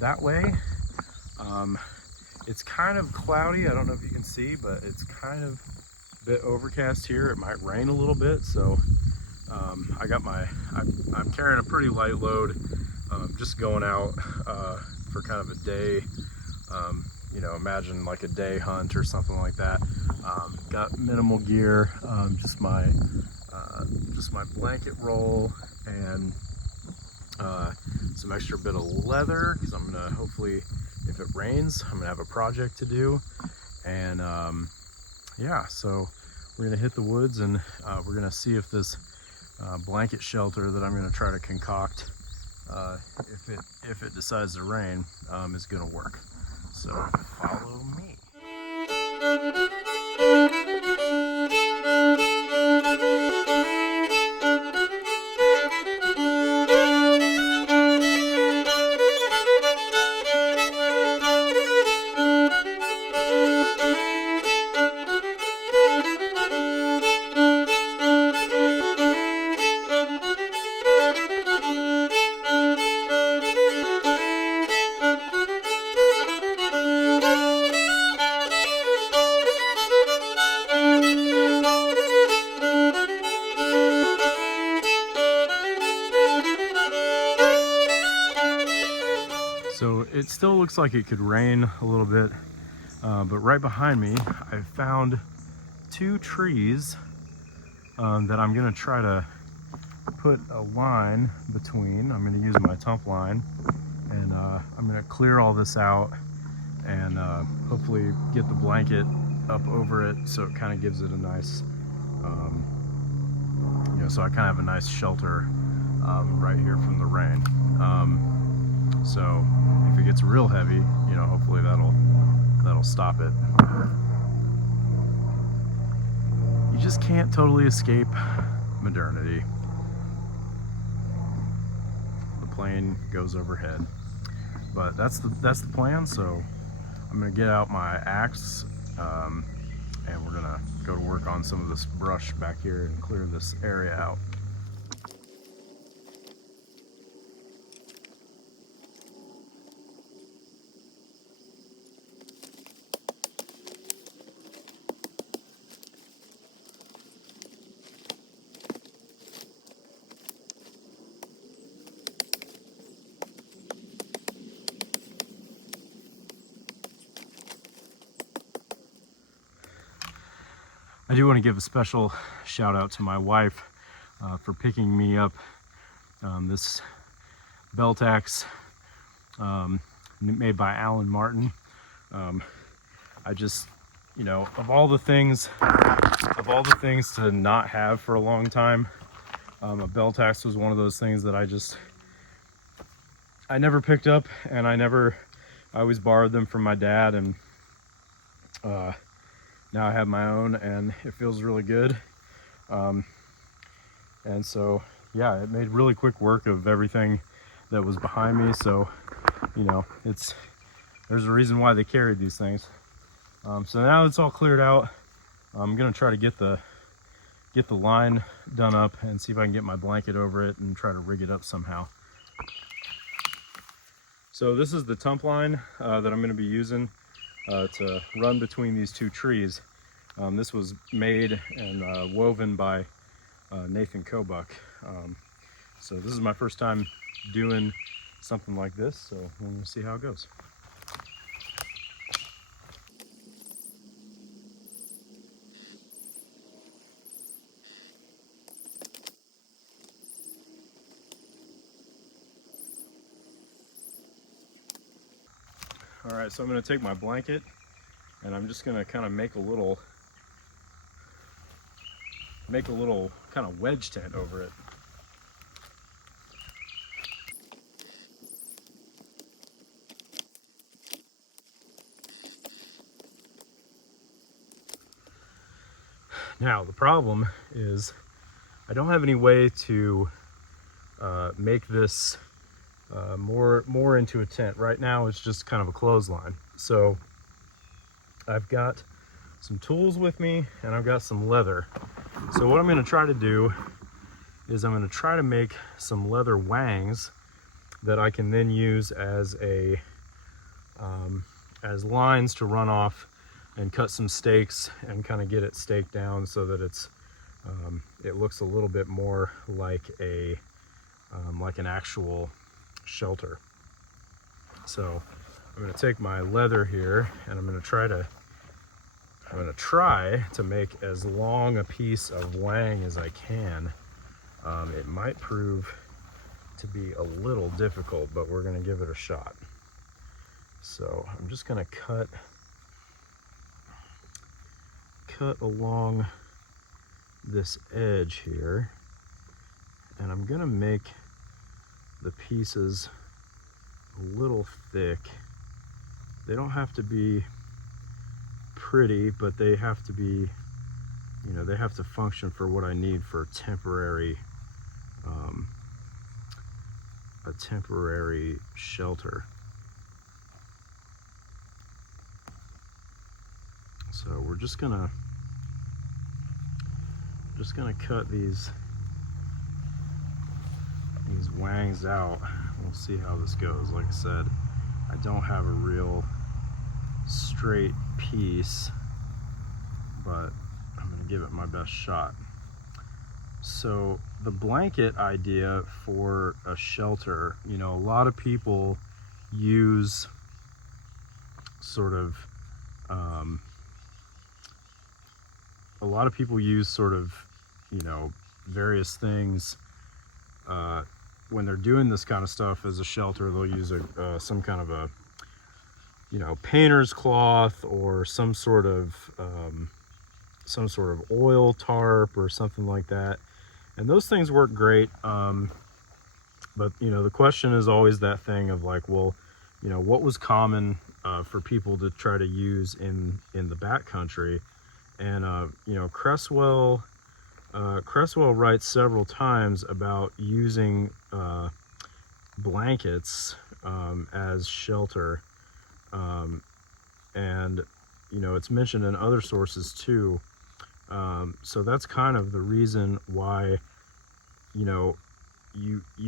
that way. It's kind of cloudy. I don't know if you can see, but it's kind of a bit overcast here. It might rain a little bit, so I'm carrying a pretty light load, just going out for kind of a day, you know, imagine like a day hunt or something like that. Got minimal gear, just my blanket roll and some extra bit of leather, because I'm gonna hopefully, if it rains, I'm gonna have a project to do. And yeah, so we're gonna hit the woods, and we're gonna see if this blanket shelter that I'm gonna try to concoct, if it decides to rain, is gonna work. So follow me. So it still looks like it could rain a little bit, but right behind me, I found 2 trees that I'm gonna try to put a line between. I'm gonna use my tump line, and I'm gonna clear all this out and hopefully get the blanket up over it, so it kind of gives it a nice, you know, so I kind of have a nice shelter right here from the rain. So if it gets real heavy, you know, hopefully that'll stop it. You just can't totally escape modernity. The plane goes overhead, but that's the plan. So I'm gonna get out my axe, and we're gonna go to work on some of this brush back here and clear this area out. I do want to give a special shout out to my wife for picking me up this belt axe made by Alan Martin. I just, you know, of all the things to not have for a long time, a belt axe was one of those things that I never picked up, and I always borrowed them from my dad, and now I have my own, and it feels really good. And so, yeah, it made really quick work of everything that was behind me. So, you know, there's a reason why they carried these things. So now it's all cleared out, I'm gonna try to get the line done up and see if I can get my blanket over it and try to rig it up somehow. So this is the tump line that I'm gonna be using to run between these 2 trees. This was made and woven by Nathan Kobuck. So this is my first time doing something like this, so we're gonna see how it goes. All right, so I'm gonna take my blanket, and I'm just gonna kind of make a little kind of wedge tent over it. Now the problem is I don't have any way to make this more into a tent. Right now it's just kind of a clothesline. So I've got some tools with me, and I've got some leather. So what I'm going to try to do is I'm going to try to make some leather wangs that I can then use as a as lines to run off and cut some stakes and kind of get it staked down so that it looks a little bit more like an actual shelter. So I'm going to take my leather here and I'm going to try to make as long a piece of wang as I can. It might prove to be a little difficult, but we're going to give it a shot. So I'm just going to cut along this edge here, and I'm going to make the pieces a little thick. They don't have to be pretty, but they have to be, they have to function for what I need for a temporary shelter. So we're just gonna cut these wangs out. We'll see how this goes. Like I said, I don't have a real straight piece, but I'm gonna give it my best shot. So the blanket idea for a shelter, a lot of people use various things when they're doing this kind of stuff as a shelter. They'll use some kind of a painter's cloth or some sort of oil tarp or something like that, and those things work great. But the question is always that thing of like, well, what was common for people to try to use in the backcountry. And Cresswell writes several times about using blankets as shelter, and it's mentioned in other sources too. So that's kind of the reason why you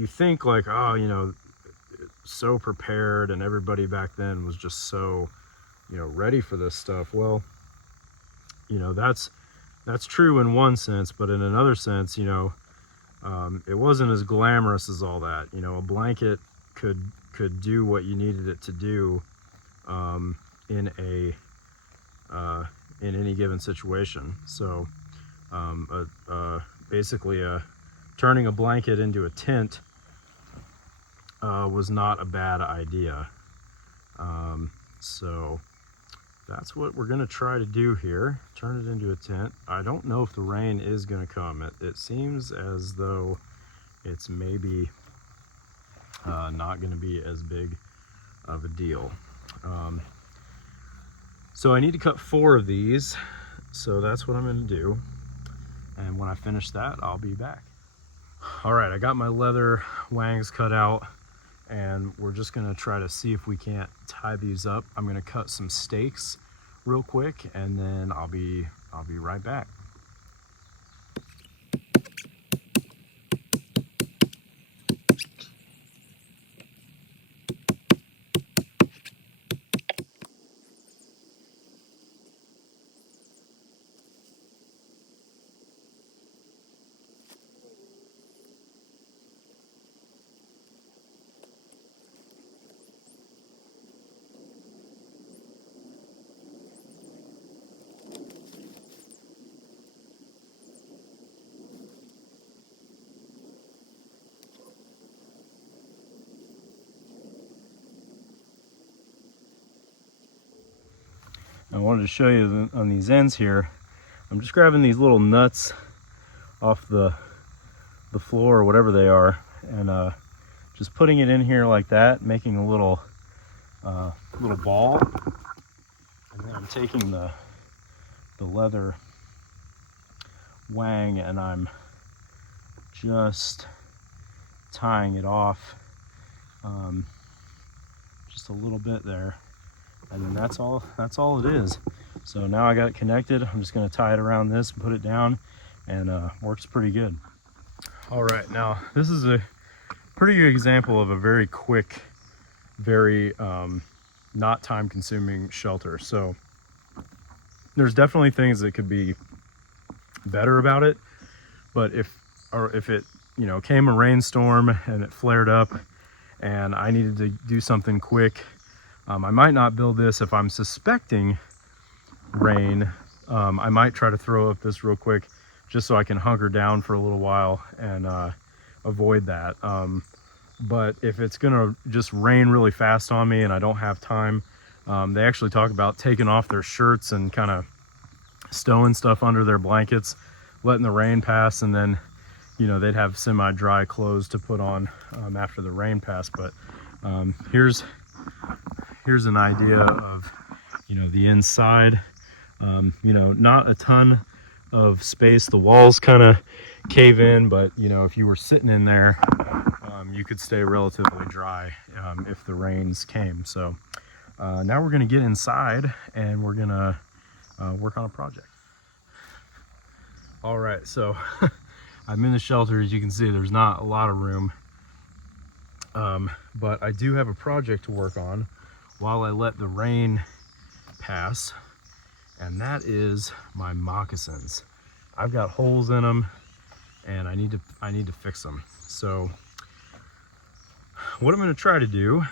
think like, oh, so prepared, and everybody back then was just so ready for this stuff. Well, that's true in one sense, but in another sense, it wasn't as glamorous as all that. A blanket could do what you needed it to do in any given situation. So basically turning a blanket into a tent was not a bad idea. So that's what we're going to try to do here, turn it into a tent. I don't know if the rain is going to come. It seems as though it's maybe not going to be as big of a deal. So I need to cut 4 of these, so that's what I'm going to do. And when I finish that, I'll be back. All right, I got my leather wangs cut out, and we're just going to try to see if we can't tie these up. I'm going to cut some stakes real quick, and then I'll be right back. I wanted to show you on these ends here, I'm just grabbing these little nuts off the floor or whatever they are, and just putting it in here like that, making a little ball. And then I'm taking the leather wang and I'm just tying it off just a little bit there. And then that's all it is. So now I got it connected. I'm just going to tie it around this and put it down, and works pretty good. All right, now this is a pretty good example of a very quick, very not time consuming shelter. So there's definitely things that could be better about it, but if it, you know, came a rainstorm and it flared up and I needed to do something quick, I might not build this. If I'm suspecting rain, I might try to throw up this real quick just so I can hunker down for a little while and avoid that. But if it's gonna just rain really fast on me and I don't have time, they actually talk about taking off their shirts and kind of stowing stuff under their blankets, letting the rain pass, and then, you know, they'd have semi-dry clothes to put on after the rain passed. But here's an idea of, you know, the inside. You know, not a ton of space. The walls kind of cave in, but, you know, if you were sitting in there, you could stay relatively dry if the rains came. So now we're going to get inside and we're going to work on a project. All right, so I'm in the shelter. As you can see, there's not a lot of room, but I do have a project to work on while I let the rain pass, and that is my moccasins. I've got holes in them and I need to fix them. So what I'm going to try to do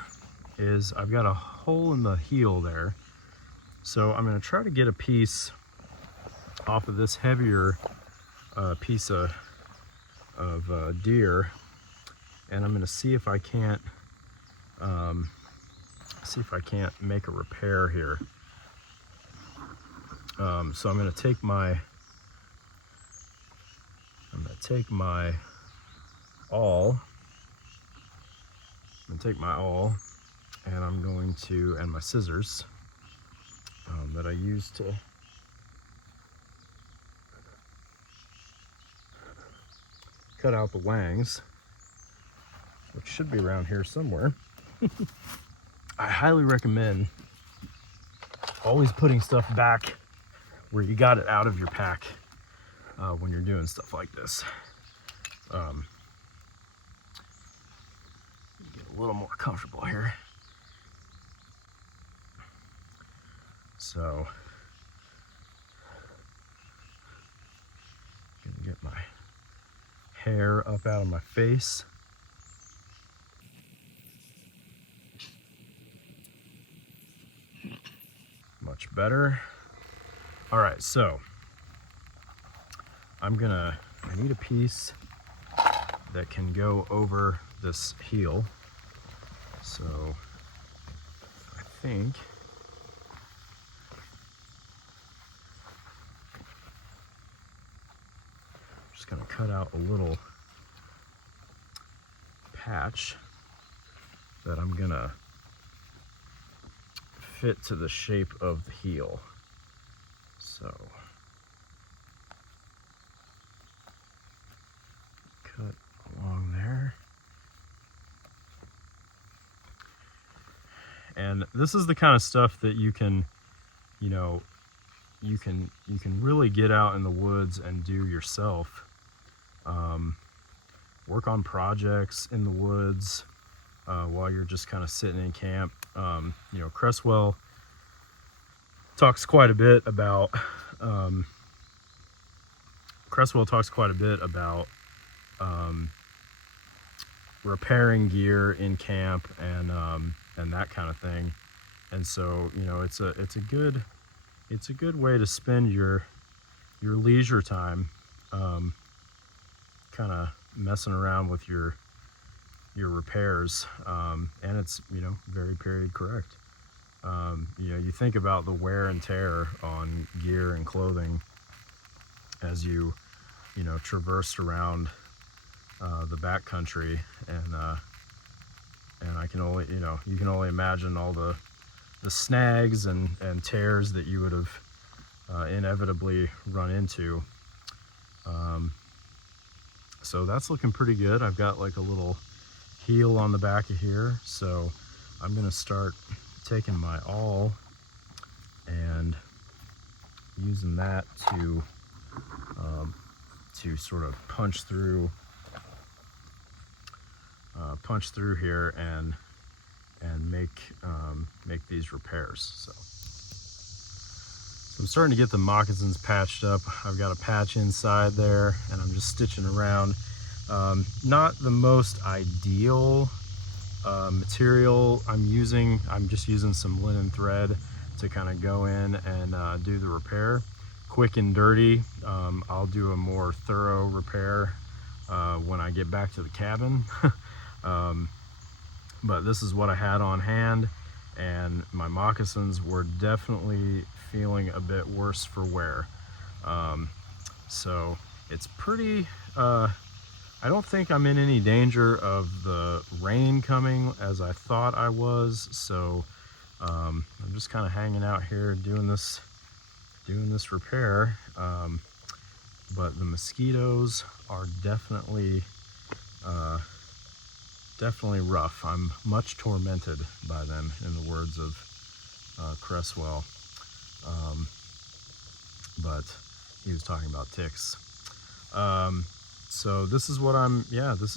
is, I've got a hole in the heel there, so I'm going to try to get a piece off of this heavier piece of deer, and I'm going to see if I can't make a repair here. So I'm going to take my awl. And I'm going to, and my scissors that I use to cut out the wangs, which should be around here somewhere. I highly recommend always putting stuff back where you got it out of your pack when you're doing stuff like this. Get a little more comfortable here. So, gonna get my hair up out of my face. Much better. All right, so I need a piece that can go over this heel. So I think I'm just gonna cut out a little patch that I'm gonna fit to the shape of the heel. So cut along there. And this is the kind of stuff that you can, you know, you can really get out in the woods and do yourself. Work on projects in the woods while you're just kind of sitting in camp. You know, Cresswell talks quite a bit about repairing gear in camp and that kind of thing. And so, you know, it's a good way to spend your leisure time, kind of messing around with your repairs, and it's, you know, very period correct. You know, you think about the wear and tear on gear and clothing as you know, traversed around the backcountry, and I can only, you know, you can only imagine all the snags and tears that you would have inevitably run into. So that's looking pretty good. I've got like a little heel on the back of here, so I'm gonna start taking my awl and using that to sort of punch through here and and make these repairs. So I'm starting to get the moccasins patched up. I've got a patch inside there, and I'm just stitching around. Not the most ideal material I'm using. I'm just using some linen thread to kind of go in and do the repair. Quick and dirty. I'll do a more thorough repair when I get back to the cabin. But this is what I had on hand, and my moccasins were definitely feeling a bit worse for wear. So it's pretty, I don't think I'm in any danger of the rain coming as I thought I was. So I'm just kind of hanging out here doing this repair. But the mosquitoes are definitely rough. I'm much tormented by them, in the words of Cresswell. But he was talking about ticks. So this is what this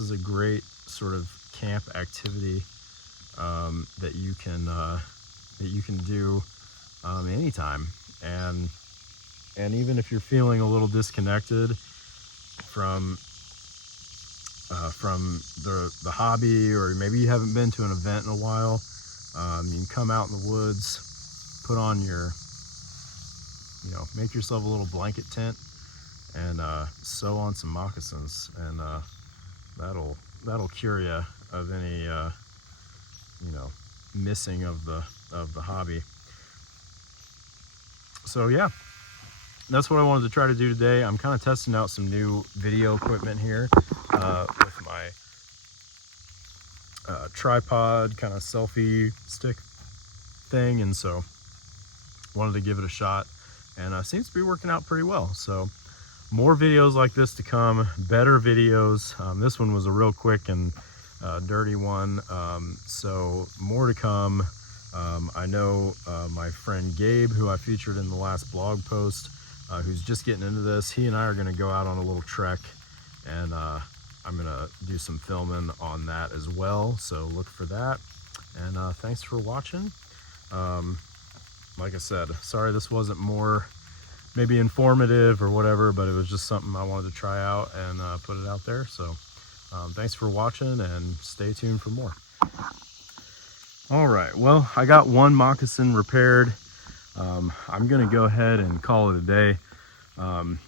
is a great sort of camp activity that you can do anytime, and even if you're feeling a little disconnected from the hobby, or maybe you haven't been to an event in a while, you can come out in the woods, put on your, make yourself a little blanket tent, and sew on some moccasins, and that'll cure you of any missing of the hobby. So yeah, that's what I wanted to try to do today. I'm kind of testing out some new video equipment here with my tripod kind of selfie stick thing, and so wanted to give it a shot, and seems to be working out pretty well. So more videos like this to come, better videos. This one was a real quick and dirty one, so more to come. I know my friend Gabe, who I featured in the last blog post, who's just getting into this, he and I are going to go out on a little trek, and I'm going to do some filming on that as well, so look for that. And thanks for watching. Like I said, sorry this wasn't more maybe informative or whatever, but it was just something I wanted to try out and put it out there. So thanks for watching, and stay tuned for more. All right, well, I got one moccasin repaired. I'm gonna go ahead and call it a day, and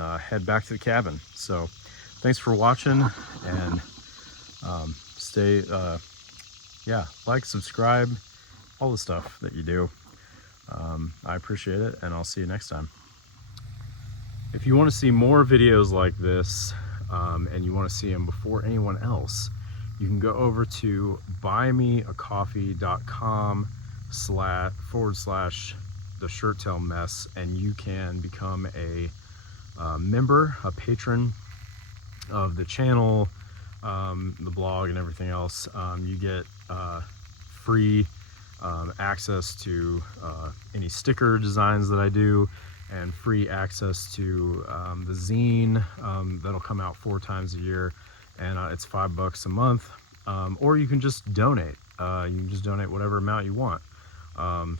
head back to the cabin. So thanks for watching, and stay, like, subscribe, all the stuff that you do. I appreciate it, and I'll see you next time. If you want to see more videos like this, and you want to see them before anyone else, you can go over to buymeacoffee.com//the-shirt-tail-mess, and you can become a member, a patron of the channel, the blog, and everything else. You get free access to any sticker designs that I do, and free access to the zine that'll come out 4 times a year, and it's $5 a month. Or you can just donate. You can just donate whatever amount you want.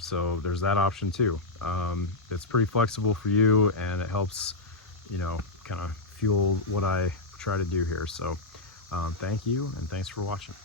So there's that option too. It's pretty flexible for you, and it helps, kind of fuel what I try to do here. So thank you, and thanks for watching.